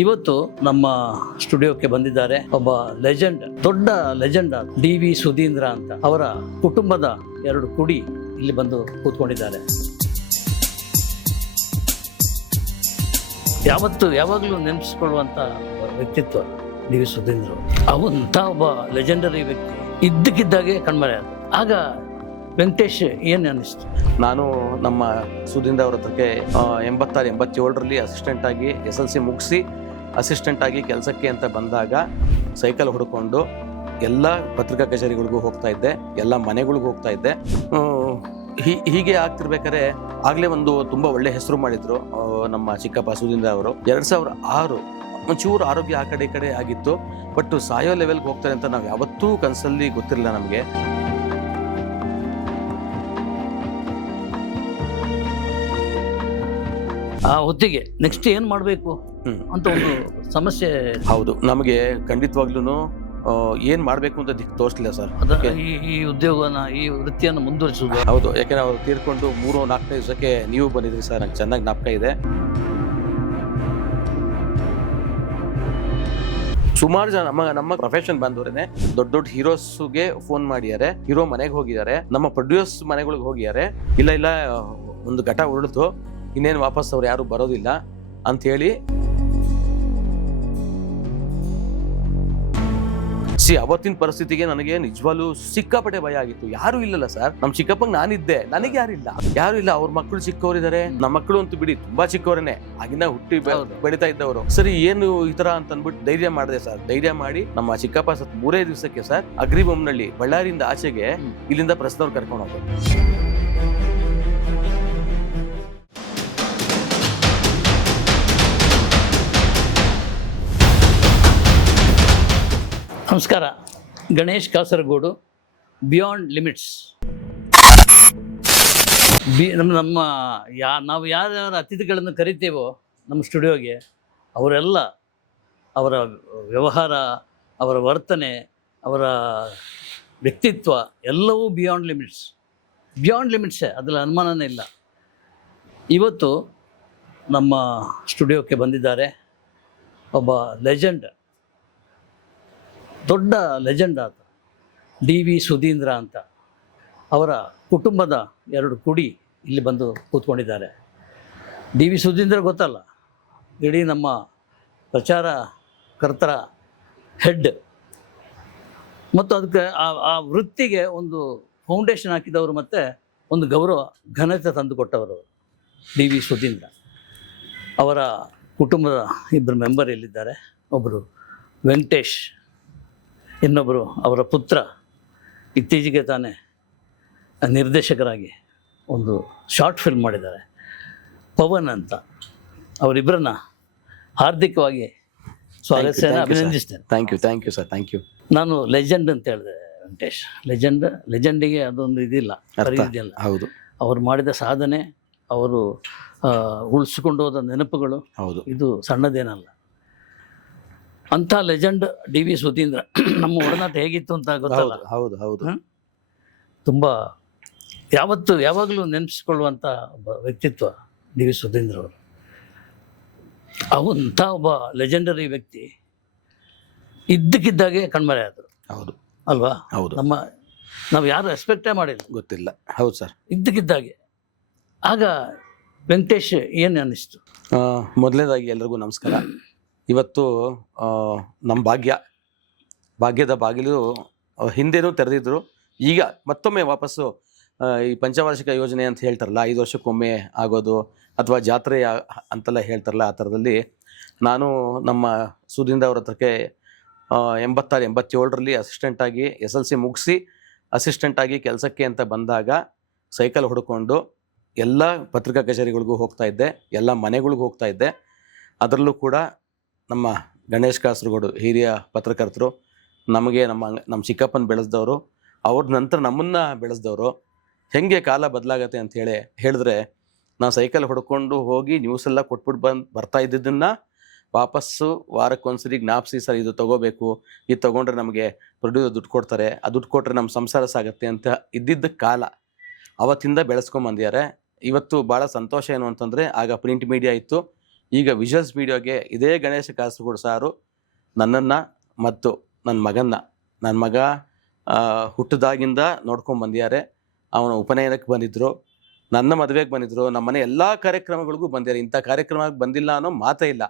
ಇವತ್ತು ನಮ್ಮ ಸ್ಟುಡಿಯೋಕ್ಕೆ ಬಂದಿದ್ದಾರೆ ಒಬ್ಬ ಲೆಜೆಂಡ್, ದೊಡ್ಡ ಲೆಜೆಂಡ್ ಡಿ ವಿ ಸುಧೀಂದ್ರ ಅಂತ. ಅವರ ಕುಟುಂಬದ ಎರಡು ಕುಡಿ ಇಲ್ಲಿ ಬಂದು ಕೂತ್ಕೊಂಡಿದ್ದಾರೆ. ಯಾವತ್ತು ಯಾವಾಗಲೂ ನೆನೆಸ್ಕೊಳ್ಳುವಂಥ ವ್ಯಕ್ತಿತ್ವ ಡಿ ವಿ ಸುಧೀಂದ್ರ ಅವಂತ ಒಬ್ಬ ಲೆಜೆಂಡರಿ ವ್ಯಕ್ತಿ. ಇದ್ದಕ್ಕಿದ್ದಾಗೆ ಕಣ್ಮರೆ ಆಗ ವೆಂಕಟೇಶ್ ಏನು ಅನ್ನಿಸ್ತು? ನಾನು ನಮ್ಮ ಸುಧೀಂದ್ರ ಅವರ ಹತ್ರಕ್ಕೆ ಎಂಬತ್ತಾರು, ಎಂಬತ್ತೇಳರಲ್ಲಿ ಅಸಿಸ್ಟೆಂಟ್ ಆಗಿ ಎಸ್ ಎಲ್ ಸಿ ಮುಗಿಸಿ ಅಸಿಸ್ಟೆಂಟ್ ಆಗಿ ಕೆಲಸಕ್ಕೆ ಅಂತ ಬಂದಾಗ ಸೈಕಲ್ ಹುಡ್ಕೊಂಡು ಎಲ್ಲ ಪತ್ರಿಕಾ ಕಚೇರಿಗಳಿಗೂ ಹೋಗ್ತಾ ಇದ್ದೆ, ಎಲ್ಲ ಮನೆಗಳಿಗೂ ಹೋಗ್ತಾ ಇದ್ದೆ. ಹೀಗೆ ಆಗ್ತಿರ್ಬೇಕಾದ್ರೆ ಆಗಲೇ ಒಂದು ತುಂಬ ಒಳ್ಳೆ ಹೆಸರು ಮಾಡಿದ್ರು ನಮ್ಮ ಚಿಕ್ಕಪ್ಪ ಸುಧೀಂದ್ರ ಅವರು. ಎರಡು ಸಾವಿರ ಆರು, ಒಂಚೂರು ಆರೋಗ್ಯ ಆ ಕಡೆ ಈ ಕಡೆ ಆಗಿತ್ತು ಬಟ್ ಸಾಯೋ ಲೆವೆಲ್ಗೆ ಹೋಗ್ತಾರೆ ಅಂತ ನಾವು ಯಾವತ್ತೂ ಕನಸಲ್ಲಿ ಗೊತ್ತಿರಲಿಲ್ಲ ನಮಗೆ. ಆ ಹೊತ್ತಿಗೆ ನೆಕ್ಸ್ಟ್ ಏನು ಮಾಡಬೇಕು ಅಂತ ಒಂದು ಸಮಸ್ಯೆ ಹೌದು. ನಮಗೆ ಖಂಡಿತವಾಗ್ಲೂ ಏನ್ ಮಾಡ್ಬೇಕು ಅಂತ ದಿಕ್ ತೋರಿಸ್ಲಿಲ್ಲ ಸರ್. ಈ ಈ ಉದ್ಯೋಗನ ಈ ವೃತ್ತಿಯನ್ನು ಮುಂದುವರಿಸುವುದು ಹೌದು. ಯಾಕಂದ್ರೆ ಅವ್ರು ತೀರ್ಕೊಂಡು ಮೂರು ನಾಲ್ಕನೇ ದಿವಸಕ್ಕೆ ನೀವು ಬಂದಿದ್ರಿ ಸರ್. ನಂಗೆ ಚೆನ್ನಾಗಿ ಜ್ಞಾಪಕ ಇದೆ. ಸುಮಾರು ಜನ ನಮ್ಮ ನಮ್ಮ ಪ್ರೊಫೆಷನ್ ಬಂದವರೇನೆ ದೊಡ್ಡ ದೊಡ್ಡ ಹೀರೋಸ್ಗೆ ಫೋನ್ ಮಾಡಿದ್ದಾರೆ. ಹೀರೋ ಮನೆಗೆ ಹೋಗಿದ್ದಾರೆ. ನಮ್ಮ ಪ್ರೊಡ್ಯೂಸ್ ಮನೆಗಳಿಗೆ ಹೋಗಿದ್ದಾರೆ. ಇಲ್ಲ ಇಲ್ಲ ಒಂದು ಘಟ ಉರುಳಿತು. ಇನ್ನೇನು ವಾಪಸ್ ಅವ್ರು ಯಾರು ಬರೋದಿಲ್ಲ ಅಂತ ಹೇಳಿ. ಸಿ ಅವತ್ತಿನ ಪರಿಸ್ಥಿತಿಗೆ ನನಗೆ ನಿಜವಾಗ್ಲೂ ಸಿಕ್ಕಾಪಟ್ಟೆ ಭಯ ಆಗಿತ್ತು. ಯಾರು ಇಲ್ಲಲ್ಲ ಸರ್. ನಮ್ ಚಿಕ್ಕಪ್ಪಂಗ್ ನಾನಿದ್ದೆ. ನನಗೆ ಯಾರಿಲ್ಲ ಯಾರು ಇಲ್ಲ. ಅವ್ರ ಮಕ್ಕಳು ಚಿಕ್ಕವರಿದ್ದಾರೆ ನಮ್ಮ ಮಕ್ಕಳು ಅಂತೂ ಬಿಡಿ ತುಂಬಾ ಚಿಕ್ಕವರೇನೆ ಆಗಿನ ಹುಟ್ಟಿ ಬೆಳೀತಾ ಇದ್ದವರು. ಸರಿ ಏನು ಈ ತರ ಅಂತ ಅಂದ್ಬಿಟ್ಟು ಧೈರ್ಯ ಮಾಡಿದೆ ಸರ್. ಧೈರ್ಯ ಮಾಡಿ ನಮ್ಮ ಚಿಕ್ಕಪ್ಪ ಸತ್ ಮೂರೇ ದಿವಸಕ್ಕೆ ಸರ್ ಅಗ್ರಿಬೊಮ್ಮನಹಳ್ಳಿ ಬಳ್ಳಾರಿಯಿಂದ ಆಚೆಗೆ. ಇಲ್ಲಿಂದ ಪ್ರಸ್ತವ್ರು ಕರ್ಕೊಂಡು ಹೋದ್ರು. ನಮಸ್ಕಾರ. Ganesh Kasaragod beyond limits B ನಮ್ಮ ನಮ್ಮ ಯಾ, ನಾವು ಯಾರ್ಯಾರ ಅತಿಥಿಗಳನ್ನು ಕರಿತೇವೋ ನಮ್ಮ ಸ್ಟುಡಿಯೋಗೆ, ಅವರೆಲ್ಲ ಅವರ ವ್ಯವಹಾರ, ಅವರ ವರ್ತನೆ, ಅವರ ವ್ಯಕ್ತಿತ್ವ ಎಲ್ಲವೂ ಬಿಯಾಂಡ್ ಲಿಮಿಟ್ಸ್ ಬಿಯಾಂಡ್ ಲಿಮಿಟ್ಸೇ ಅದರಲ್ಲಿ ಅನುಮಾನನೇ ಇಲ್ಲ. ಇವತ್ತು ನಮ್ಮ ಸ್ಟುಡಿಯೋಕ್ಕೆ ಬಂದಿದ್ದಾರೆ ಒಬ್ಬ ಲೆಜೆಂಡ್ ದೊಡ್ಡ ಲೆಜೆಂಡ್ ಆತ ಡಿ ವಿ ಸುಧೀಂದ್ರ ಅಂತ. ಅವರ ಕುಟುಂಬದ ಎರಡು ಕುಡಿ ಇಲ್ಲಿ ಬಂದು ಕೂತ್ಕೊಂಡಿದ್ದಾರೆ. ಡಿ ವಿ ಸುಧೀಂದ್ರ ಗೊತ್ತಲ್ಲ, ಇಡೀ ನಮ್ಮ ಪ್ರಚಾರ ಕರ್ತರ ಹೆಡ್. ಮತ್ತು ಅದಕ್ಕೆ ಆ ಆ ವೃತ್ತಿಗೆ ಒಂದು ಫೌಂಡೇಶನ್ ಹಾಕಿದವರು ಮತ್ತು ಒಂದು ಗೌರವ, ಘನತೆ ತಂದುಕೊಟ್ಟವರು ಡಿ ವಿ ಸುಧೀಂದ್ರ. ಅವರ ಕುಟುಂಬದ ಇಬ್ಬರು ಮೆಂಬರ್ ಇಲ್ಲಿದ್ದಾರೆ. ಒಬ್ಬರು ವೆಂಕಟೇಶ್ ಇನ್ನೊಬ್ಬರು ಅವರ ಪುತ್ರ ಇತ್ತೀಚೆಗೆ ತಾನೇ ನಿರ್ದೇಶಕರಾಗಿ ಒಂದು ಶಾರ್ಟ್ ಫಿಲ್ಮ್ ಮಾಡಿದ್ದಾರೆ. ಪವನ್ ಅಂತ. ಅವರಿಬ್ಬರನ್ನ ಹಾರ್ದಿಕವಾಗಿ ಸ್ವಾಗತಿಸ್ತೇನೆ. ಅಭಿನಂದಿಸ್ತೇನೆ. Thank you thank you sir thank you ನಾನು ಲೆಜೆಂಡ್ ಅಂತ ಹೇಳಿದೆ ವೆಂಕಟೇಶ್. ಲೆಜೆಂಡ್ ಲೆಜೆಂಡಿಗೆ ಅದೊಂದು ಇದಿಲ್ಲ ಇದೆಯಲ್ಲ ಹೌದು. ಅವರು ಮಾಡಿದ ಸಾಧನೆ ಅವರು ಉಳಿಸ್ಕೊಂಡು ಹೋದ ನೆನಪುಗಳು ಹೌದು. ಇದು ಸಣ್ಣದೇನಲ್ಲ. ಅಂಥ ಲೆಜೆಂಡ್ ಡಿ ವಿ ಸುಧೀಂದ್ರ. ನಮ್ಮ ಒಡನಾಟ ಹೇಗಿತ್ತು ಅಂತ ಗೊತ್ತಲ್ಲ? ಹೌದು ಹೌದು? ತುಂಬ ಯಾವತ್ತು ಯಾವಾಗಲೂ ನೆನೆಸ್ಕೊಳ್ಳುವಂಥ ಒಬ್ಬ ವ್ಯಕ್ತಿತ್ವ ಡಿ ವಿ ಸುಧೀಂದ್ರ ಅವರು ಅವಂಥ ಒಬ್ಬ ಲೆಜೆಂಡರಿ ವ್ಯಕ್ತಿ ಇದ್ದಕ್ಕಿದ್ದಾಗೆ ಕಣ್ಮರೆ ಆದರು. ಹೌದು. ಅಲ್ವಾ? ಹೌದು. ನಮ್ಮ ನಾವು ಯಾರು ರೆಸ್ಪೆಕ್ಟೇ ಮಾಡಿಲ್ಲ. ಗೊತ್ತಿಲ್ಲ. ಹೌದು ಸರ್. ಇದ್ದಕ್ಕಿದ್ದಾಗೆ. ಆಗ ವೆಂಕಟೇಶ್ ಏನು ಅನ್ನಿಸ್ತು? ಮೊದಲನೇದಾಗಿ ಎಲ್ರಿಗೂ ನಮಸ್ಕಾರ. ಇವತ್ತು ನಮ್ಮ ಭಾಗ್ಯ. ಭಾಗ್ಯದ ಬಾಗಿಲು ಹಿಂದೆನೂ ತೆರೆದಿದ್ರು. ಈಗ ಮತ್ತೊಮ್ಮೆ ವಾಪಸ್ಸು ಈ ಪಂಚವಾರ್ಷಿಕ ಯೋಜನೆ ಅಂತ ಹೇಳ್ತಾರಲ್ಲ, ಐದು ವರ್ಷಕ್ಕೊಮ್ಮೆ ಆಗೋದು, ಅಥವಾ ಜಾತ್ರೆ ಅಂತೆಲ್ಲ ಹೇಳ್ತಾರಲ್ಲ, ಆ ಥರದಲ್ಲಿ ನಾನು ನಮ್ಮ ಸುಧೀಂದ್ರ ಅವ್ರ ಹತ್ರಕ್ಕೆ ಎಂಬತ್ತಾರು, ಎಂಬತ್ತೇಳರಲ್ಲಿ ಅಸಿಸ್ಟೆಂಟಾಗಿ ಎಸ್ ಎಲ್ ಸಿ ಮುಗಿಸಿ ಅಸಿಸ್ಟೆಂಟಾಗಿ ಕೆಲಸಕ್ಕೆ ಅಂತ ಬಂದಾಗ ಸೈಕಲ್ ಹೊಡ್ಕೊಂಡು ಎಲ್ಲ ಪತ್ರಿಕಾ ಕಚೇರಿಗಳಿಗೂ ಹೋಗ್ತಾ ಇದ್ದೆ, ಎಲ್ಲ ಮನೆಗಳಿಗೂ ಹೋಗ್ತಾ ಇದ್ದೆ. ಅದರಲ್ಲೂ ಕೂಡ ನಮ್ಮ ಗಣೇಶ್ ಕಾಸರಗೋಡು ಹಿರಿಯ ಪತ್ರಕರ್ತರು, ನಮಗೆ ನಮ್ಮ ನಮ್ಮ ಚಿಕ್ಕಪ್ಪನ ಬೆಳೆಸ್ದವರು, ಅವ್ರ ನಂತರ ನಮ್ಮನ್ನು ಬೆಳೆಸ್ದವರು, ಹೆಂಗೆ ಕಾಲ ಬದಲಾಗತ್ತೆ ಅಂತ ಹೇಳಿ ಹೇಳಿದ್ರೆ, ನಾವು ಸೈಕಲ್ ಹೊಡ್ಕೊಂಡು ಹೋಗಿ ನ್ಯೂಸ್ ಎಲ್ಲ ಕೊಟ್ಬಿಟ್ಟು ಬಂದು, ಬರ್ತಾ ಇದ್ದಿದ್ದನ್ನು ವಾಪಸ್ಸು ವಾರಕ್ಕೊಂದ್ಸರಿ ಜ್ಞಾಪಿಸಿ, ಸರ್, ಇದು ತಗೋಬೇಕು, ಇದು ತೊಗೊಂಡ್ರೆ ನಮಗೆ ಪ್ರೊಡ್ಯೂಸರ್ ದುಡ್ಡು ಕೊಡ್ತಾರೆ, ಆ ದುಡ್ಡು ಕೊಟ್ಟರೆ ನಮ್ಮ ಸಂಸಾರ ಸಾಗುತ್ತೆ ಅಂತ ಇದ್ದಿದ್ದ ಕಾಲ. ಅವತ್ತಿಂದ ಬೆಳೆಸ್ಕೊಂಬಂದಿದ್ದಾರೆ. ಇವತ್ತು ಭಾಳ ಸಂತೋಷ ಏನು ಅಂತಂದರೆ, ಆಗ ಪ್ರಿಂಟ್ ಮೀಡಿಯಾ ಇತ್ತು. ಈಗ ವಿಜುವಲ್ಸ್ ವೀಡಿಯೋಗೆ ಇದೇ ಗಣೇಶ ಕಾಸರಗೋಡು ಸಾರು, ನನ್ನನ್ನು ಮತ್ತು ನನ್ನ ಮಗನ್ನ. ನನ್ನ ಮಗ ಹುಟ್ಟಿದಾಗಿಂದ ನೋಡ್ಕೊಂಡು ಬಂದಿದ್ದಾರೆ ಅವನ ಉಪನಯನಕ್ಕೆ ಬಂದಿದ್ದರು ನನ್ನ ಮದುವೆಗೆ ಬಂದಿದ್ದರು ನಮ್ಮ ಮನೆ ಎಲ್ಲ ಕಾರ್ಯಕ್ರಮಗಳಿಗೂ ಬಂದಿದ್ದಾರೆ. ಇಂಥ ಕಾರ್ಯಕ್ರಮಕ್ಕೆ ಬಂದಿಲ್ಲ ಅನ್ನೋ ಮಾತೇ ಇಲ್ಲ.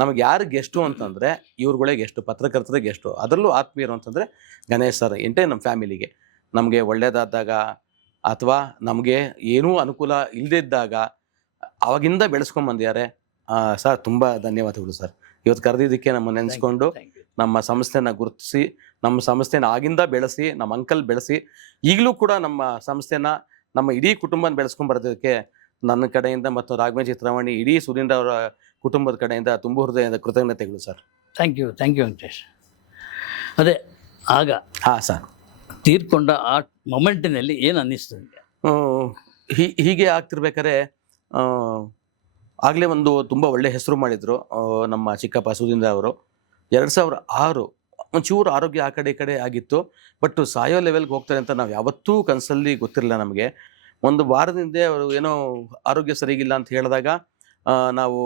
ನಮಗೆ ಯಾರು ಗೆಸ್ಟು ಅಂತಂದರೆ, ಇವ್ರುಗಳೇ ಗೆಸ್ಟು, ಪತ್ರಕರ್ತರ ಗೆಸ್ಟು. ಅದರಲ್ಲೂ ಆತ್ಮೀಯರು ಅಂತಂದರೆ ಗಣೇಶ್ ಸರ್, ಎಂಟೇ ನಮ್ಮ ಫ್ಯಾಮಿಲಿಗೆ. ನಮಗೆ ಒಳ್ಳೆಯದಾದಾಗ ಅಥವಾ ನಮಗೆ ಏನೂ ಅನುಕೂಲ ಇಲ್ಲದಿದ್ದಾಗ ಅವಾಗಿಂದ ಬೆಳೆಸ್ಕೊಂಡು ಬಂದಿದ್ದಾರೆ. ಸರ್ ತುಂಬ ಧನ್ಯವಾದಗಳು ಸರ್. ಇವತ್ತು ಕರೆದಿದ್ದಕ್ಕೆ ನಮ್ಮ ನೆನೆಸ್ಕೊಂಡು ನಮ್ಮ ಸಂಸ್ಥೆನ ಗುರುತಿಸಿ ನಮ್ಮ ಸಂಸ್ಥೆನ ಆಗಿಂದ ಬೆಳೆಸಿ ನಮ್ಮ ಅಂಕಲ್ ಬೆಳೆಸಿ ಈಗಲೂ ಕೂಡ ನಮ್ಮ ಸಂಸ್ಥೆನ ನಮ್ಮ ಇಡೀ ಕುಟುಂಬನ ಬೆಳೆಸ್ಕೊಂಡು ಬರೋದಕ್ಕೆ ನನ್ನ ಕಡೆಯಿಂದ ಮತ್ತು ರಾಘವೇಂದ್ರ ಚಿತ್ರವಾಣಿ ಇಡೀ ಸುಧೀಂದ್ರ ಅವರ ಕುಟುಂಬದ ಕಡೆಯಿಂದ ತುಂಬ ಹೃದಯದ ಕೃತಜ್ಞತೆಗಳು sir. Thank you thank you Venkatesh. ಅದೇ ಆಗ ಹಾಂ ಸರ್. ತೀರ್ಕೊಂಡ ಆ ಮೊಮೆಂಟಿನಲ್ಲಿ ಏನು ಅನ್ನಿಸ್ತು ಹೀಗೆ ಆಗ್ತಿರ್ಬೇಕಾದ್ರೆ ಆಗಲೇ ಒಂದು ತುಂಬ ಒಳ್ಳೆ ಹೆಸರು ಮಾಡಿದರು ನಮ್ಮ ಚಿಕ್ಕಪ್ಪ ಸುಧೀಂದ್ರ ಅವರು. ಎರಡು ಸಾವಿರ ಆರು, ಒಂಚೂರು ಆರೋಗ್ಯ ಆ ಕಡೆ ಈ ಕಡೆ ಆಗಿತ್ತು, ಬಟ್ ಸಾಯೋ ಲೆವೆಲ್ಗೆ ಹೋಗ್ತಾರೆ ಅಂತ ನಾವು ಯಾವತ್ತೂ ಕನಸಲ್ಲಿ ಗೊತ್ತಿರಲಿಲ್ಲ ನಮಗೆ. ಒಂದು ವಾರದಿಂದ ಅವರು ಏನೋ ಆರೋಗ್ಯ ಸರಿಗಿಲ್ಲ ಅಂತ ಹೇಳಿದಾಗ ನಾವು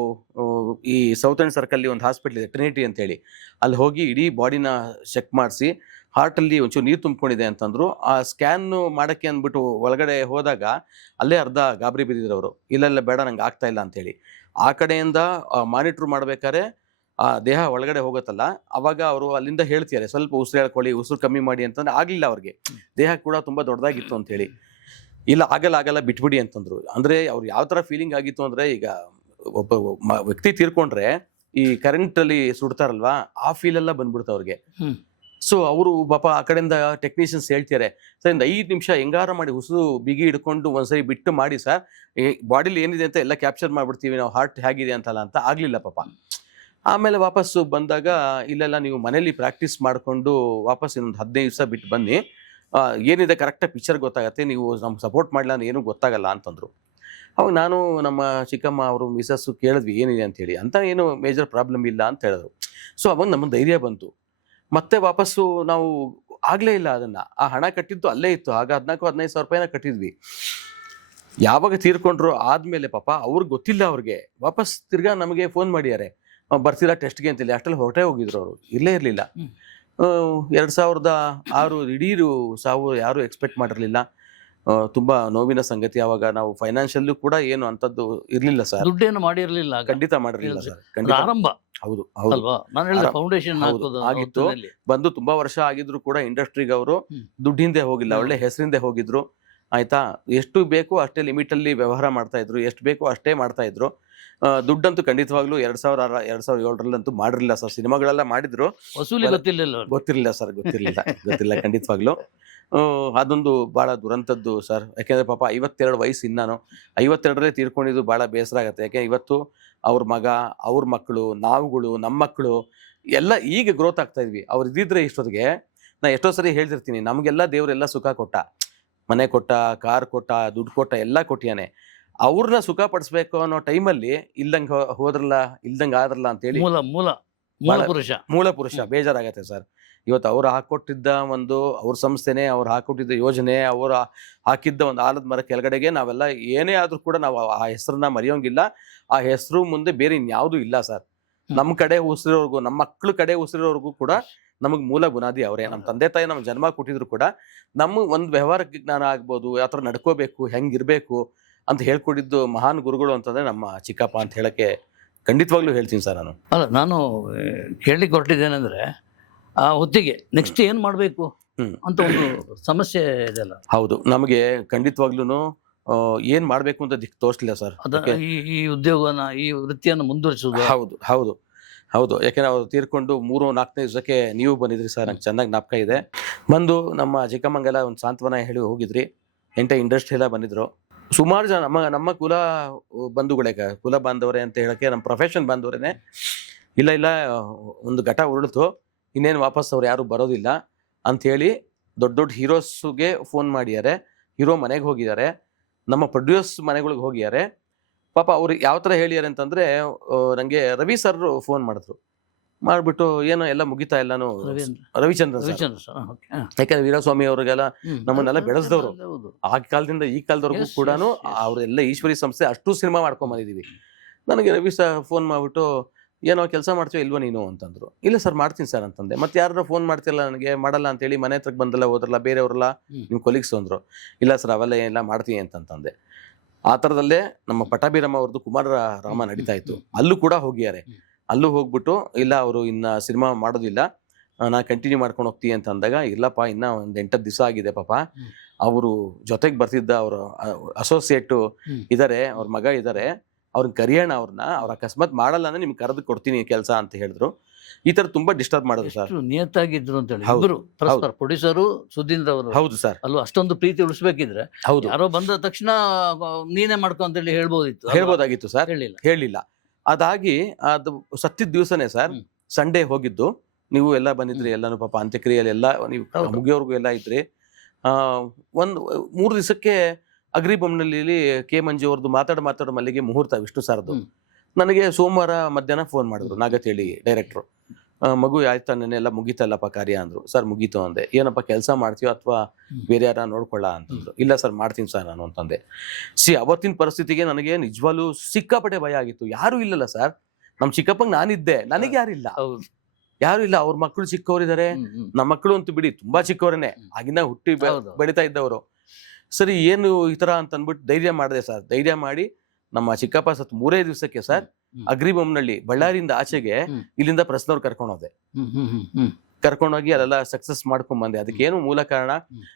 ಈ ಸೌತ್ ಸರ್ಕಲ್ಲಿ ಒಂದು ಹಾಸ್ಪಿಟ್ಲ್ ಇದೆ, ಟ್ರಿನಿಟಿ ಅಂತೇಳಿ. ಅಲ್ಲಿ ಹೋಗಿ ಇಡೀ ಬಾಡಿನ ಚೆಕ್ ಮಾಡಿಸಿ ಹಾರ್ಟಲ್ಲಿ ಒಂಚೂರು ನೀರು ತುಂಬಿಕೊಂಡಿದೆ ಅಂತಂದ್ರು, ಆ ಸ್ಕ್ಯಾನ್ ಮಾಡೋಕ್ಕೆ ಅಂದ್ಬಿಟ್ಟು ಒಳಗಡೆ ಹೋದಾಗ ಅಲ್ಲೇ ಅರ್ಧ ಗಾಬರಿ ಬಿದ್ದಿದ್ರು ಅವರು ಇಲ್ಲೆಲ್ಲ ಬೇಡ, ನಂಗೆ ಆಗ್ತಾ ಇಲ್ಲ ಅಂತೇಳಿ. ಆ ಕಡೆಯಿಂದ ಮಾನಿಟ್ರ್ ಮಾಡ್ಬೇಕಾದ್ರೆ, ಆ, ದೇಹ ಒಳಗಡೆ ಹೋಗುತ್ತಲ್ಲ, ಅವಾಗ ಅವರು ಅಲ್ಲಿಂದ ಹೇಳ್ತಿದ್ದಾರೆ, ಸ್ವಲ್ಪ ಉಸಿರು ಹೇಳ್ಕೊಳ್ಳಿ ಉಸಿರು ಕಮ್ಮಿ ಮಾಡಿ ಅಂತಂದ್ರೆ ಆಗಲಿಲ್ಲ ಅವ್ರಿಗೆ. ದೇಹ ಕೂಡ ತುಂಬಾ ದೊಡ್ಡದಾಗಿತ್ತು ಅಂತ ಹೇಳಿ ಇಲ್ಲ, ಆಗಲ್ಲ ಆಗಲ್ಲ, ಬಿಟ್ಬಿಡಿ ಅಂತಂದ್ರು. ಅಂದ್ರೆ ಅವ್ರು ಯಾವ ತರ ಫೀಲಿಂಗ್ ಆಗಿತ್ತು ಅಂದ್ರೆ ಈಗ ಒಬ್ಬ ವ್ಯಕ್ತಿ ತೀರ್ಕೊಂಡ್ರೆ ಈ ಕರೆಂಟ್ ಅಲ್ಲಿ ಸುಡ್ತಾರಲ್ವಾ, ಆ ಫೀಲ್ ಎಲ್ಲ ಬಂದ್ಬಿಡ್ತು ಅವ್ರಿಗೆ. ಸೊ ಅವರು ಪಾಪ ಆ ಕಡೆಯಿಂದ ಟೆಕ್ನಿಷಿಯನ್ಸ್ ಹೇಳ್ತಾರೆ ಸರ್, ಇಂದ ಐದು ನಿಮಿಷ ಹೆಂಗಾರ ಮಾಡಿ ಉಸಿರು ಬಿಗಿ ಹಿಡ್ಕೊಂಡು ಒಂದ್ಸರಿ ಬಿಟ್ಟು ಮಾಡಿ ಸರ್ ಬಾಡಿಲಿ ಏನಿದೆ ಅಂತ ಎಲ್ಲ ಕ್ಯಾಪ್ಚರ್ ಮಾಡಿಬಿಡ್ತೀವಿ, ನಾವು ಹಾರ್ಟ್ ಹೇಗಿದೆ ಅಂತಲ್ಲ ಅಂತ ಆಗಲಿಲ್ಲ ಪಾಪ. ಆಮೇಲೆ ವಾಪಸ್ಸು ಬಂದಾಗ ಇಲ್ಲೆಲ್ಲ ನೀವು ಮನೇಲಿ ಪ್ರಾಕ್ಟೀಸ್ ಮಾಡಿಕೊಂಡು ವಾಪಸ್ ಇನ್ನೊಂದು ಹದಿನೈದು ದಿವಸ ಬಿಟ್ಟು ಬನ್ನಿ. ಏನಿದೆ ಕರೆಕ್ಟಾಗಿ ಪಿಕ್ಚರ್ ಗೊತ್ತಾಗತ್ತೆ, ನೀವು ನಮ್ಗೆ ಸಪೋರ್ಟ್ ಮಾಡಲ್ಲ ಅಂತ ಏನೂ ಗೊತ್ತಾಗಲ್ಲ ಅಂತಂದರು. ಅವಾಗ ನಾನು ನಮ್ಮ ಚಿಕ್ಕಮ್ಮ ಅವರು ಮಿಸಸ್ಸು ಕೇಳಿದ್ವಿ, ಏನಿದೆ? ಅಂತೇಳಿ ಅಂತ ಏನು ಮೇಜರ್ ಪ್ರಾಬ್ಲಮ್ ಇಲ್ಲ ಅಂತ ಹೇಳಿದ್ರು. ಸೊ ಅವಾಗ ನಮ್ಮ ಧೈರ್ಯ ಬಂತು. ಮತ್ತೆ ವಾಪಸ್ಸು ನಾವು ಆಗಲೇ ಇಲ್ಲ ಅದನ್ನ. ಆ ಹಣ ಕಟ್ಟಿದ್ದು ಅಲ್ಲೇ ಇತ್ತು. ಆಗ ಹದಿನಾಲ್ಕು ಹದಿನೈದು ಸಾವಿರ ರೂಪಾಯಿನ ಕಟ್ಟಿದ್ವಿ. ಯಾವಾಗ ತೀರ್ಕೊಂಡ್ರು ಆದ್ಮೇಲೆ ಪಾಪ ಅವ್ರಿಗೆ ಗೊತ್ತಿಲ್ಲ ಅವ್ರಿಗೆ. ವಾಪಸ್ ತಿರ್ಗಾ ನಮಗೆ ಫೋನ್ ಮಾಡಿದ್ದಾರೆ. ಬರ್ತಿಲ್ಲ ಬರ್ತೀರಾ ಟೆಸ್ಟ್ಗೆ? ಅಂತೇಳಿ. ಅಷ್ಟಲ್ಲಿ ಹೊರಟೇ ಹೋಗಿದ್ರು ಅವರು. ಇಲ್ಲೇ ಇರಲಿಲ್ಲ. ಎರಡು ಸಾವಿರದ ಆರು ಇಡೀರು ಸಾವು ಯಾರು ಎಕ್ಸ್ಪೆಕ್ಟ್ ಮಾಡಿರಲಿಲ್ಲ. ತುಂಬಾ ನೋವಿನ ಸಂಗತಿ. ಅವಾಗ ನಾವು ಫೈನಾನ್ಷಿಯಲ್ಲೂ ಕೂಡ ಏನು ಅಂತದ್ದು ಇರ್ಲಿಲ್ಲ ಸರ್. ದುಡ್ಡೇನು ಮಾಡಿರಲಿಲ್ಲ ಖಂಡಿತ ಮಾಡಿರಲಿಲ್ಲ ಸರ್. ಖಂಡಿತ. ಆರಂಭ ಹೌದು ಹೌದು. ಅಲ್ವಾ? ನಾನು ಹೇಳಿದ ಫೌಂಡೇಶನ್ ಆಗಿತ್ತು. ಬಂದು ತುಂಬಾ ವರ್ಷ ಆಗಿದ್ರು ಕೂಡ ಇಂಡಸ್ಟ್ರಿಗೆ ಅವರು. ದುಡ್ಡಿಂದೆ ಹೋಗಿಲ್ಲ ಒಳ್ಳೆ ಹೆಸರಿಂದೆ ಹೋಗಿದ್ರು. ಆಯ್ತಾ? ಎಷ್ಟು ಬೇಕು ಅಷ್ಟೇ ಲಿಮಿಟ್ ಅಲ್ಲಿ ವ್ಯವಹಾರ ಮಾಡ್ತಾ ಇದ್ರು ಎಷ್ಟು ಬೇಕೋ ಅಷ್ಟೇ ಮಾಡ್ತಾ ಇದ್ರು. ದುಡ್ಡಂತೂ ಖಂಡಿತವಾಗ್ಲೂ ಎರಡ್ ಸಾವಿರ ಆರ- ಎರಡ್ ಸಾವಿರದ ಏಳರಲ್ಲಂತೂ ಮಾಡಿರಲಿಲ್ಲ ಸರ್. ಸಿನಿಮಾಗಳೆಲ್ಲ ಮಾಡಿದ್ರು. ವಸೂಲಿ ಗೊತ್ತಿರಲಿಲ್ಲ ಗೊತ್ತಿರಲಿಲ್ಲ ಸರ್ ಗೊತ್ತಿರಲಿಲ್ಲ. ಗೊತ್ತಿಲ್ಲ ಖಂಡಿತವಾಗ್ಲೂ. ಅದೊಂದು ಬಹಳ ದುರಂತದ್ದು ಸರ್. ಯಾಕೆಂದ್ರೆ ಪಾಪ ಐವತ್ತೆರಡು ವಯಸ್ಸು ಇನ್ನಾನು. ಐವತ್ತೆರಡರಲ್ಲೇ ತೀರ್ಕೊಂಡಿದ್ದು ಬಹಳ ಬೇಸರ ಆಗುತ್ತೆ. ಯಾಕೆ ಇವತ್ತು ಅವ್ರ ಮಗ ಅವ್ರ ಮಕ್ಕಳು ನಾವುಗಳು ನಮ್ಮ ಮಕ್ಕಳು ಎಲ್ಲ ಈಗ ಗ್ರೋತ್ ಆಗ್ತಾ ಇದ್ವಿ. ಅವ್ರು ಇದ್ದಿದ್ರೆ ಇಷ್ಟೊತ್ತಿಗೆ ನಾ ಎಷ್ಟೋ ಸರಿ ಹೇಳ್ತಿರ್ತೀನಿ ನಮಗೆಲ್ಲ ದೇವರೆಲ್ಲ ಸುಖ ಕೊಟ್ಟ. ಮನೆ ಕೊಟ್ಟ ಕಾರ್ ಕೊಟ್ಟ ದುಡ್ಡು ಕೊಟ್ಟ ಎಲ್ಲ ಕೊಟ್ಟಿಯಾನೆ. ಅವ್ರನ್ನ ಸುಖ ಪಡಿಸ್ಬೇಕು ಅನ್ನೋ ಟೈಮಲ್ಲಿ ಇಲ್ದಂಗೆ ಹೋದ್ರಲ್ಲ ಇಲ್ದಂಗೆ ಆದ್ರಲ್ಲ ಅಂತೇಳಿ ಮೂಲ ಮೂಲ ಮೂಲ ಪುರುಷ. ಮೂಲ ಪುರುಷ ಬೇಜಾರಾಗತ್ತೆ ಸರ್. ಇವತ್ತು ಅವ್ರು ಹಾಕೊಟ್ಟಿದ್ದ ಒಂದು ಅವ್ರ ಸಂಸ್ಥೆನೆ ಅವ್ರು ಹಾಕೊಟ್ಟಿದ್ದ ಯೋಜನೆ ಅವರು ಹಾಕಿದ್ದ ಒಂದು ಆಲದ ಮರ ಕೆಳಗಡೆಗೆ ನಾವೆಲ್ಲ ಏನೇ ಆದ್ರೂ ಕೂಡ ನಾವು ಆ ಹೆಸರನ್ನ ಮರೆಯೋಂಗಿಲ್ಲ. ಆ ಹೆಸರು ಮುಂದೆ ಬೇರೆ ಇನ್ಯಾವುದೂ ಇಲ್ಲ ಸರ್. ನಮ್ಮ ಕಡೆ ಉಸಿರೋರ್ಗು ನಮ್ಮ ಮಕ್ಳು ಕಡೆ ಉಸಿರೋರ್ಗು ಕೂಡ ನಮಗೆ ಮೂಲ ಬುನಾದಿ ಅವರೇ. ನಮ್ಮ ತಂದೆ ತಾಯಿ ನಮ್ಮ ಜನ್ಮ ಕೊಟ್ಟಿದ್ರು ಕೂಡ ನಮ್ಮ ಒಂದು ವ್ಯವಹಾರ ಜ್ಞಾನ ಆಗ್ಬೋದು ಯಾವ ಥರ ನಡ್ಕೋಬೇಕು ಹೆಂಗಿರ್ಬೇಕು ಅಂತ ಹೇಳ್ಕೊಟ್ಟಿದ್ದು ಮಹಾನ್ ಗುರುಗಳು ಅಂತಂದ್ರೆ ನಮ್ಮ ಚಿಕ್ಕಪ್ಪ ಅಂತ ಹೇಳಕ್ಕೆ ಖಂಡಿತವಾಗ್ಲೂ ಹೇಳ್ತೀನಿ ಸರ್ ನಾನು. ಅಲ್ಲ ನಾನು ಕೇಳಿ ಕೇಳಲಿಕ್ಕೆ ಹೊರಟಿದ್ದೇನೆಂದ್ರೆ ಆ ಹೊತ್ತಿಗೆ ನೆಕ್ಸ್ಟ್ ಏನ್ ಮಾಡಬೇಕು ಹ್ಮ್. ಅಂತ ಒಂದು ಸಮಸ್ಯೆ ಇದೆಲ್ಲ ಹೌದು ನಮಗೆ ಖಂಡಿತವಾಗ್ಲೂ ಏನ್ ಮಾಡ್ಬೇಕು ಅಂತ ದಿಕ್ ತೋರಿಸ್ಲಿಲ್ಲ ಸರ್. ಈ ಉದ್ಯೋಗನ ಈ ವೃತ್ತಿಯನ್ನು ಮುಂದುವರಿಸುವುದು. ಹೌದು ಹೌದು ಹೌದು. ಯಾಕೆಂದ್ರೆ ಅವ್ರು ತೀರ್ಕೊಂಡು ಮೂರು ನಾಲ್ಕನೇ ದಿವಸಕ್ಕೆ ನೀವು ಬಂದಿದ್ರಿ ಸರ್ ನಂಗೆ ಚೆನ್ನಾಗಿ ಜ್ಞಾಪಕ ಇದೆ. ಬಂದು ನಮ್ಮ ಚಿಕ್ಕಮ್ಮಂಗೆಲ್ಲ ಒಂದು ಸಾಂತ್ವನ ಹೇಳಿ ಹೋಗಿದ್ರಿ. ಎಂಟ ಇಂಡಸ್ಟ್ರಿ ಎಲ್ಲ ಬಂದಿದ್ರು. ಸುಮಾರು ಜನ ನಮ್ಮ ನಮ್ಮ ಕುಲ ಬಂಧುಗಳೇ ಕುಲ ಬಾಂಧವರೇ ಅಂತ ಹೇಳಕ್ಕೆ ನಮ್ಮ ಪ್ರೊಫೆಷನ್ ಬಾಂಧವರೇನೆ. ಇಲ್ಲ ಇಲ್ಲ, ಒಂದು ಘಟ ಉರುಳಿತು ಇನ್ನೇನು ವಾಪಸ್ ಅವ್ರು ಯಾರು ಬರೋದಿಲ್ಲ ಅಂಥೇಳಿ ದೊಡ್ಡ ದೊಡ್ಡ ಹೀರೋಸ್ಗೆ ಫೋನ್ ಮಾಡಿದ್ದಾರೆ. ಹೀರೋ ಮನೆಗೆ ಹೋಗಿದ್ದಾರೆ. ನಮ್ಮ ಪ್ರೊಡ್ಯೂಸ್ ಮನೆಗಳಿಗೆ ಹೋಗಿದ್ದಾರೆ. ಪಾಪ ಅವ್ರು ಯಾವ ಥರ ಹೇಳಿದ್ದಾರೆ ಅಂತಂದರೆ ನನಗೆ ರವಿ ಸರ್ ಫೋನ್ ಮಾಡಿದ್ರು. ಮಾಡ್ಬಿಟ್ಟು ಏನೋ ಎಲ್ಲ ಮುಗಿತಾ ಎಲ್ಲಾನು ರವೀಂದ್ರ. ರವಿಚಂದ್ರ. ಯಾಕಂದ್ರೆ ವೀರಸ್ವಾಮಿ ಅವ್ರಿಗೆಲ್ಲ. ನಮ್ಮನ್ನೆಲ್ಲ ಬೆಳೆಸಿದವರು. ಆ ಕಾಲದಿಂದ ಈ ಕಾಲದವರೆಗೂ ಕೂಡ. ಅವರೆಲ್ಲ ಈಶ್ವರಿ ಸಂಸ್ಥೆ ಅಷ್ಟು ಸಿನಿಮಾ ಮಾಡ್ಕೊಂಡ್ ಬಂದಿದೀವಿ. ನನಗೆ ರವಿ ಸರ್ ಫೋನ್ ಮಾಡಿಬಿಟ್ಟು ಏನೋ ಕೆಲಸ ಮಾಡ್ತೀವಿ ಇಲ್ವ ನೀನು ಅಂತಂದ್ರು. ಇಲ್ಲ ಸರ್ ಮಾಡ್ತೀನಿ ಸರ್ ಅಂತಂದೆ. ಮತ್ತೆ ಯಾರು ಫೋನ್ ಮಾಡ್ತಿಲ್ಲ ನನಗೆ? ಮಾಡಲ್ಲ ಅಂತೇಳಿ ಮನೆ ಹತ್ರಕ್ಕೆ ಬಂದಲ್ಲ ಹೋದ್ರಲ್ಲ ಬೇರೆಯವ್ರಲ್ಲ ನಿಮ್ ನಿಮ್ಮ ಕೊಲೀಗ್ಸ್ ಅಂದ್ರು. ಇಲ್ಲ ಸರ್ ಅವೆಲ್ಲ ಏನಿಲ್ಲ ಮಾಡ್ತೀನಿ ಅಂತಂತಂದೆ. ಆ ಥರದಲ್ಲೇ ನಮ್ಮ ಪಟಾಭಿರಾಮ ಅವ್ರದ್ದು ಕುಮಾರ ರಾಮ ನಡೀತಾ ಇತ್ತು. ಅಲ್ಲೂ ಕೂಡ ಹೋಗಿದ್ದಾರೆ. ಅಲ್ಲೂ ಹೋಗ್ಬಿಟ್ಟು ಇಲ್ಲ ಅವರು ಇನ್ನ ಸಿನಿಮಾ ಮಾಡೋದಿಲ್ಲ ನಾ ಕಂಟಿನ್ಯೂ ಮಾಡ್ಕೊಂಡು ಹೋಗ್ತೀನಿ ಅಂತ ಅಂದಾಗ ಇಲ್ಲಪ್ಪ ಇನ್ನ ಒಂದ್ ಎಂಟತ್ತು ದಿವಸ ಆಗಿದೆ ಪಾಪ. ಅವರು ಜೊತೆಗೆ ಬರ್ತಿದ್ದ ಅವರು ಅಸೋಸಿಯೇಟ್ ಇದ್ದಾರೆ ಇದಾರೆ ಅವ್ರ ಮಗ ಇದಾರೆ ಅವ್ರನ್ನ ಕರಿಯೋಣ ಅವ್ರನ್ನ ಅವ್ರ ಅಕಸ್ಮಾತ್ ಮಾಡಲ್ಲ ಅಂದ್ರೆ ನಿಮ್ಗೆ ಕರೆದು ಕೊಡ್ತೀನಿ ಕೆಲಸ ಅಂತ ಹೇಳಿದ್ರು. ಈ ತರ ತುಂಬಾ ಡಿಸ್ಟರ್ಬ್ ಮಾಡಿದ್ರು ಸರ್. ನಿಯತ್ತಾಗಿದ್ರು ಅಂತ ಹೇಳಿ. ಇಬ್ಬರು ಪರಸ್ಪರ ಪ್ರೊಡ್ಯೂಸರು ಸುಧೀಂದ್ರ ಅವರು ಹೌದು ಸರ್. ಅಲ್ವಾ ಅಷ್ಟೊಂದು ಪ್ರೀತಿ ಉಳಿಸ್ಬೇಕಿದ್ರೆ ಹೌದು. ಯಾರೋ ಬಂದ ತಕ್ಷಣ ನೀನೇ ಮಾಡ್ಕೊ ಅಂತ ಹೇಳಿ ಹೇಳ್ಬೋದಿತ್ತು? ಹೇಳ್ಬೋದಾಗಿತ್ತು ಸರ್. ಹೇಳಿಲ್ಲ. ಹೇಳಿಲ್ಲ. ಅದಾಗಿ ಅದು ಸತ್ತಿದ ದಿವಸನೇ ಸರ್ ಸಂಡೇ ಹೋಗಿದ್ದು. ನೀವು ಎಲ್ಲ ಬಂದಿದ್ರಿ ಎಲ್ಲಾನು ಪಾಪ ಅಂತ್ಯಕ್ರಿಯೆಯಲ್ಲಿ ಎಲ್ಲ ನೀವು. ಮುಗಿಯೋರ್ಗು ಎಲ್ಲ ಇದ್ರಿ. ಆ ಒಂದು ಮೂರು ದಿವಸಕ್ಕೆ ಅಗ್ರಿ ಬೊಮ್ಮನಲ್ಲಿ ಕೆ ಮಂಜು ಅವ್ರದ್ದು ಮಾತಾಡ ಮಾತಾಡೋ ಮಲ್ಲಿಗೆ ಮುಹೂರ್ತ ವಿಷ್ಣು ಸಾರದು. ನನಗೆ ಸೋಮವಾರ ಮಧ್ಯಾಹ್ನ ಫೋನ್ ಮಾಡಿದ್ರು ನಾಗತೇಳಿ ಡೈರೆಕ್ಟ್ರು ಮಗು ಆಯ್ತಾ ನೆನ್ನೆಲ್ಲ ಮುಗೀತಲ್ಲಪ್ಪ ಕಾರ್ಯ ಅಂದ್ರು. ಸರ್ ಮುಗೀತು ಅಂದೆ. ಏನಪ್ಪ ಕೆಲಸ ಮಾಡ್ತೀಯೋ ಅಥವಾ. ಬೇರೆ ಯಾರ ನೋಡ್ಕೊಳ್ಳ ಅಂತಂದ್ರು ಇಲ್ಲ ಸರ್ ಮಾಡ್ತೀನಿ ಸರ್ ನಾನು ಅಂತಂದೆ. ಸಿ ಅವತ್ತಿನ ಪರಿಸ್ಥಿತಿಗೆ ನನಗೆ ನಿಜವಾಗ್ಲೂ ಸಿಕ್ಕಾಪಟ್ಟೆ ಭಯ ಆಗಿತ್ತು. ಯಾರು ಇಲ್ಲಲ್ಲ ಸರ್. ನಮ್ ಚಿಕ್ಕಪ್ಪಂಗೆ ನಾನಿದ್ದೆ. ನನಗೆ ಯಾರಿಲ್ಲ ಯಾರು ಇಲ್ಲ. ಅವ್ರ ಮಕ್ಕಳು ಚಿಕ್ಕವರಿದ್ದಾರೆ. ನಮ್ಮ ಮಕ್ಕಳು ಅಂತೂ ಬಿಡಿ ತುಂಬಾ ಚಿಕ್ಕವರೇನೆ. ಆಗಿನ ಹುಟ್ಟಿ ಬೆಳಿತಾ ಇದ್ದವರು. ಸರಿ ಏನು ಈ ತರ ಅಂತ ಅಂದ್ಬಿಟ್ಟು ಧೈರ್ಯ ಮಾಡಿದೆ ಸರ್. ಧೈರ್ಯ ಮಾಡಿ ನಮ್ಮ ಚಿಕ್ಕಪ್ಪ ಸತ್ ಮೂರೇ ದಿವಸಕ್ಕೆ ಸರ್. ಅಗ್ರಿಬೊಮ್ಮನಹಳ್ಳಿ ಬಳ್ಳಾರಿಯಿಂದ ಆಚೆಗೆ ಇಲ್ಲಿಂದ ಪ್ರಶ್ನವ್ರು ಕರ್ಕೊಂಡು ಹೋದೆ. ಹ್ಮ್, ಹ್ಮ್, ಹ್ಮ್, ಹ್ಮ್. ಕರ್ಕೊಂಡೋಗಿ ಅಲ್ಲೆಲ್ಲ ಸಕ್ಸಸ್ ಮಾಡ್ಕೊಂಡ್ ಬಂದೆ. ಅದಕ್ಕೆ ಏನು ಮೂಲ ಕಾರಣ?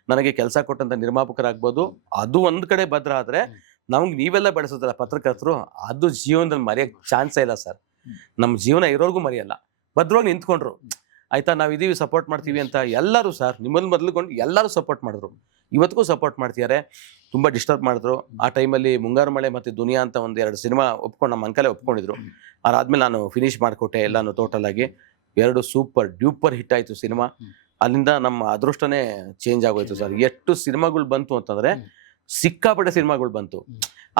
ನನಗೆ ಕೆಲಸ ಕೊಟ್ಟಂತ ನಿರ್ಮಾಪಕರಾಗ್ಬೋದು. ಅದು ಒಂದ್ ಕಡೆ ಭದ್ರ ಆದ್ರೆ ನಮ್ಗ್ ನೀವೆಲ್ಲ ಬೆಳೆಸೋದಲ್ಲ ಪತ್ರಕರ್ತರು ಅದು ಜೀವನದಲ್ಲಿ ಮರೆಯಕ್ ಚಾನ್ಸ್ ಇಲ್ಲ ಸರ್. ನಮ್ಮ ಜೀವನ ಇರೋರ್ಗೂ ಮರೆಯಲ್ಲ. ಭದ್ರವಾಗಿ ನಿಂತ್ಕೊಂಡ್ರು. ಆಯ್ತಾ ನಾವ್ ಇದೀವಿ ಸಪೋರ್ಟ್ ಮಾಡ್ತೀವಿ ಅಂತ ಎಲ್ಲರೂ ಸರ್ ನಿಮ್ಮಲ್ಲಿ ಮೊದಲುಕೊಂಡು ಎಲ್ಲರೂ ಸಪೋರ್ಟ್ ಮಾಡಿದ್ರು. ಇವತ್ತಿಗೂ ಸಪೋರ್ಟ್ ಮಾಡ್ತಿದ್ದಾರೆ. ತುಂಬಾ ಡಿಸ್ಟರ್ಬ್ ಮಾಡಿದ್ರು. ಆ ಟೈಮಲ್ಲಿ ಮುಂಗಾರು ಮಳೆ ಮತ್ತೆ ದುನಿಯಾ ಅಂತ ಒಂದ್ ಎರಡು ಸಿನಿಮಾ ಒಪ್ಕೊಂಡು ನಮ್ಮ ಅಂಕಲೇ ಒಪ್ಕೊಂಡಿದ್ರು. ಅದಾದ್ಮೇಲೆ ನಾನು ಫಿನಿಶ್ ಮಾಡಿಕೊಟ್ಟೆ ಎಲ್ಲಾನು ಟೋಟಲ್ ಆಗಿ. ಎರಡು ಸೂಪರ್ ಡ್ಯೂಪರ್ ಹಿಟ್ ಆಯ್ತು ಸಿನಿಮಾ ಅಲ್ಲಿಂದ ನಮ್ಮ ಅದೃಷ್ಟನೇ ಚೇಂಜ್ ಆಗೋಯ್ತು ಸರ್ ಎಷ್ಟು ಸಿನಿಮಾಗಳು ಬಂತು ಅಂತಂದ್ರೆ ಸಿಕ್ಕಾಪಟ್ಟೆ ಸಿನಿಮಾಗಳು ಬಂತು.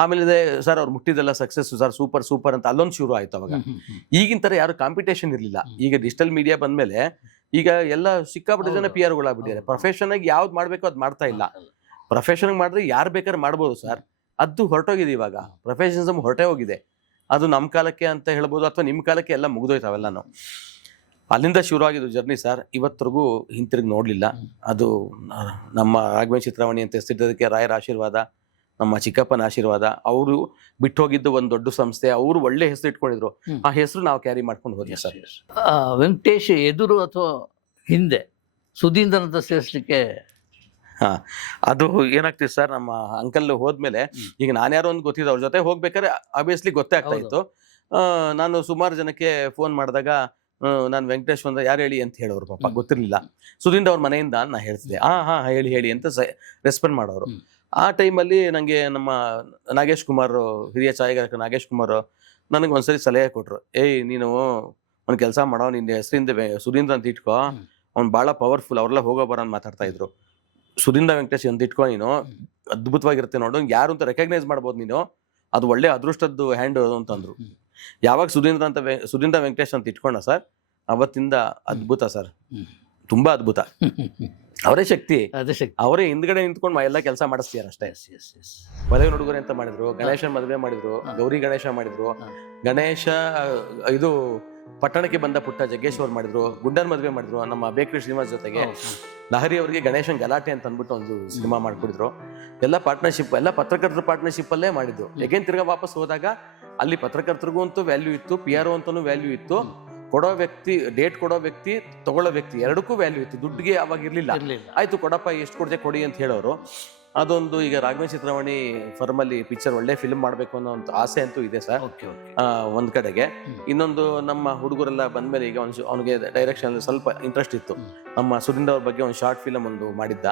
ಆಮೇಲೆ ಸರ್ ಅವ್ರು ಮುಟ್ಟಿದೆಲ್ಲ ಸಕ್ಸಸ್ ಸರ್ ಸೂಪರ್ ಸೂಪರ್ ಅಂತ ಅಲ್ಲೊಂದು ಶುರು ಆಯ್ತು ಅವಾಗ. ಈಗಿನ ತರ ಯಾರು ಕಾಂಪಿಟೇಷನ್ ಇರಲಿಲ್ಲ. ಈಗ ಡಿಜಿಟಲ್ ಮೀಡಿಯಾ ಬಂದ್ಮೇಲೆ ಈಗ ಎಲ್ಲ ಸಿಕ್ಕಾಪಟ್ಟೆ ಜನ. ಪಿ ಆರ್ಗಳಾಗ್ಬಿಟ್ಟಿದ್ದಾರೆ. ಪ್ರೊಫೆಷನ್ ಆಗಿ ಯಾವ್ದು ಮಾಡ್ಬೇಕು ಅದು ಮಾಡ್ತಾ ಇಲ್ಲ. ಪ್ರೊಫೆಷನ್ ಮಾಡಿದ್ರೆ ಯಾರು ಬೇಕಾದ್ರೆ ಮಾಡ್ಬೋದು ಸರ್. ಅದು ಹೊರಟೋಗಿದೆ ಇವಾಗ. ಪ್ರೊಫೆಷನಿಸಮ್ ಹೊರಟೇ ಹೋಗಿದೆ. ಅದು ನಮ್ಮ ಕಾಲಕ್ಕೆ ಅಂತ ಹೇಳ್ಬೋದು ಅಥವಾ ನಿಮ್ಮ ಕಾಲಕ್ಕೆ ಎಲ್ಲ ಮುಗಿದೋಯ್ತಾವೆಲ್ಲ ನಾವು ಅಲ್ಲಿಂದ ಶುರುವಾಗಿದ್ದು ಜರ್ನಿ ಸರ್. ಇವತ್ತರೆಗೂ ಹಿಂತಿರುಗಿ ನೋಡಲಿಲ್ಲ. ಅದು ನಮ್ಮ ರಾಘವೇಂದ್ರ ಚಿತ್ರವಾಣಿ ಅಂತ ಹೆಸರಿದ್ದಕ್ಕೆ ರಾಯರ ಆಶೀರ್ವಾದ. ನಮ್ಮ ಚಿಕ್ಕಪ್ಪನ ಆಶೀರ್ವಾದ. ಅವರು ಬಿಟ್ಟು ಹೋಗಿದ್ದು ಒಂದು ದೊಡ್ಡ ಸಂಸ್ಥೆ. ಅವರು ಒಳ್ಳೆ ಹೆಸರು ಇಟ್ಕೊಂಡಿದ್ರು. ಆ ಹೆಸರು ನಾವು ಕ್ಯಾರಿ ಮಾಡ್ಕೊಂಡು ಹೋದ್ವಿ ಸರ್. ವೆಂಕಟೇಶ್ ಎದುರು ಅಥವಾ ಹಿಂದೆ? ಸುಧೀಂದ್ರ ಅಂತ ಸೇರಿಸ್ಲಿಕ್ಕೆ? ಹಾ ಅದು ಏನಾಗ್ತಿತ್ತು ಸರ್ ನಮ್ಮ ಅಂಕಲ್ ಹೋದ್ಮೇಲೆ. ಈಗ ನಾನ್ಯಾರೋ ಒಂದು ಗೊತ್ತಿದ್ದು ಅವ್ರ ಜೊತೆ ಹೋಗ್ಬೇಕಾದ್ರೆ ಆಬ್ವಿಯಸ್ಲಿ ಗೊತ್ತೇ ಆಗ್ತಾ ಇತ್ತು. ಆ, ನಾನು ಸುಮಾರು ಜನಕ್ಕೆ ಫೋನ್ ಮಾಡಿದಾಗ ನಾನು ವೆಂಕಟೇಶ್ ಅಂದ್ರೆ ಯಾರು ಹೇಳಿ ಅಂತ ಹೇಳೋರು ಪಾಪ ಗೊತ್ತಿರಲಿಲ್ಲ. ಸುಧೀಂದ್ರ ಅವ್ರ ಮನೆಯಿಂದ ನಾ ಹೇಳ್ತಿದ್ದೆ ಹಾ ಹಾ ಹೇಳಿ ಹೇಳಿ ಅಂತ ರೆಸ್ಪಾಂಡ್ ಮಾಡೋರು. ಆ ಟೈಮಲ್ಲಿ ನನಗೆ ನಮ್ಮ ನಾಗೇಶ್ ಕುಮಾರ್ ಹಿರಿಯ ಛಾಯಾಗ್ರಾಹಕ ನಾಗೇಶ್ ಕುಮಾರ್ ನನಗೆ ಒಂದ್ಸರಿ ಸಲಹೆ ಕೊಟ್ರು. ಏಯ್ ನೀನು ಒಂದು ಕೆಲಸ ಮಾಡೋ ನಿನ್ನ ಹೆಸರಿಂದ ಸುಧೀಂದ್ರ ಅಂತ ಇಟ್ಕೋ. ಅವ್ನು ಭಾಳ ಪವರ್ಫುಲ್ ಅವ್ರೆಲ್ಲ ಹೋಗೋ ಬರೋ ಅಂತ ಮಾತಾಡ್ತಾ ಇದ್ರು. ಸುಧೀಂದ್ರ ವೆಂಕಟೇಶ್ ಅಂತ ಇಟ್ಕೋ ನೀನು. ಅದ್ಭುತವಾಗಿರುತ್ತೆ ನೋಡು. ಯಾರು ಅಂತ ರೆಕಗ್ನೈಸ್ ಮಾಡ್ಬೋದು ನೀನು. ಅದು ಒಳ್ಳೆ ಅದೃಷ್ಟದ್ದು ಹ್ಯಾಂಡ್ ಅಂತಂದ್ರು ಹ್ಮ್. ಯಾವಾಗ ಸುಧೀಂದ್ರ ಅಂತ ವೆ- ಸುಧೀಂದ್ರ ವೆಂಕಟೇಶ್ ಅಂತ ಇಟ್ಕೊಂಡ ಸರ್? ಅವತ್ತಿಂದ ಅದ್ಭುತ ಸರ್. ತುಂಬಾ ಅದ್ಭುತ. ಅವರೇ ಶಕ್ತಿ. ಅದೇ ಶಕ್ತಿ. ಅವರೇ ಹಿಂದ್ಗಡೆ ನಿಂತ್ಕೊಂಡು ಎಲ್ಲ ಕೆಲಸ ಮಾಡಿಸ್ತೀರ ಅಷ್ಟೇ. ಎಸ್ ಎಸ್ ಎಸ್ ಮದುವೆ ಹುಡುಗರು ಅಂತ ಮಾಡಿದ್ರು? ಗಣೇಶನ್ ಮದುವೆ ಮಾಡಿದ್ರು ಗೌರಿ ಗಣೇಶ ಮಾಡಿದ್ರು. ಗಣೇಶ ಇದು ಪಟ್ಟಣಕ್ಕೆ ಬಂದ ಪುಟ್ಟ ಜಗ್ಗೇಶ್ವರ್ ಮಾಡಿದ್ರು ಗುಂಡನ್ ಮದುವೆ ಮಾಡಿದ್ರು ನಮ್ಮ ಬೇಕರಿ ಶ್ರೀನಿವಾಸ್ ಜೊತೆಗೆ. ಲಹರಿ ಅವರಿಗೆ ಗಣೇಶನ್ ಗಲಾಟೆ ಅಂತ ಅಂದ್ಬಿಟ್ಟು ಒಂದು ಸಿನಿಮಾ ಮಾಡ್ಕೊಡಿದ್ರು. ಎಲ್ಲ ಪಾರ್ಟ್ನರ್ಶಿಪ್ ಎಲ್ಲ ಪತ್ರಕರ್ತರ ಪಾರ್ಟ್ನರ್ಶಿಪ್ ಅಲ್ಲೇ ಮಾಡಿದ್ದು ಎಗೇನ್ ತಿರ್ಗಾ ವಾಪಸ್ ಹೋದಾಗ ಅಲ್ಲಿ ಪತ್ರಕರ್ತರಿಗೂ ಅಂತೂ ವ್ಯಾಲ್ಯೂ ಇತ್ತು ಪಿ ಆರ್ ಅಂತಾನು ವ್ಯಾಲ್ಯೂ ಇತ್ತು. ಕೊಡೋ ವ್ಯಕ್ತಿ ಡೇಟ್ ಕೊಡೋ ವ್ಯಕ್ತಿ ತಗೊಳ್ಳೋ ವ್ಯಕ್ತಿ ಎರಡಕ್ಕೂ ವ್ಯಾಲ್ಯೂ ಇತ್ತು. ದುಡ್ಡಿಗೆ ಅವಾಗ ಇರಲಿಲ್ಲ. ಆಯ್ತು ಕೊಡಪ್ಪ ಎಷ್ಟು ಕೊಡ್ತೆ ಕೊಡಿ ಅಂತ ಹೇಳೋರು. ಅದೊಂದು ಈಗ ರಾಘವೇಂದ್ರ ಚಿತ್ರವಾಣಿ ಫರ್ಮ್ ಅಲ್ಲಿ ಪಿಕ್ಚರ್ ಒಳ್ಳೆ ಫಿಲ್ಮ್ ಮಾಡಬೇಕು ಅನ್ನೋ ಒಂದು ಆಸೆ ಅಂತೂ ಇದೆ ಸರ್. ಒಂದ್ ಕಡೆಗೆ. ಇನ್ನೊಂದು ನಮ್ಮ ಹುಡುಗರೆಲ್ಲ ಬಂದ್ಮೇಲೆ ಈಗ ಒಂದು ಅವನಿಗೆ ಡೈರೆಕ್ಷನ್ ಸ್ವಲ್ಪ ಇಂಟ್ರೆಸ್ಟ್ ಇತ್ತು. ನಮ್ಮ ಸುರಿಂದ್ರ ಅವ್ರ ಬಗ್ಗೆ ಒಂದು ಶಾರ್ಟ್ ಫಿಲಮ್ ಒಂದು ಮಾಡಿದ್ದ.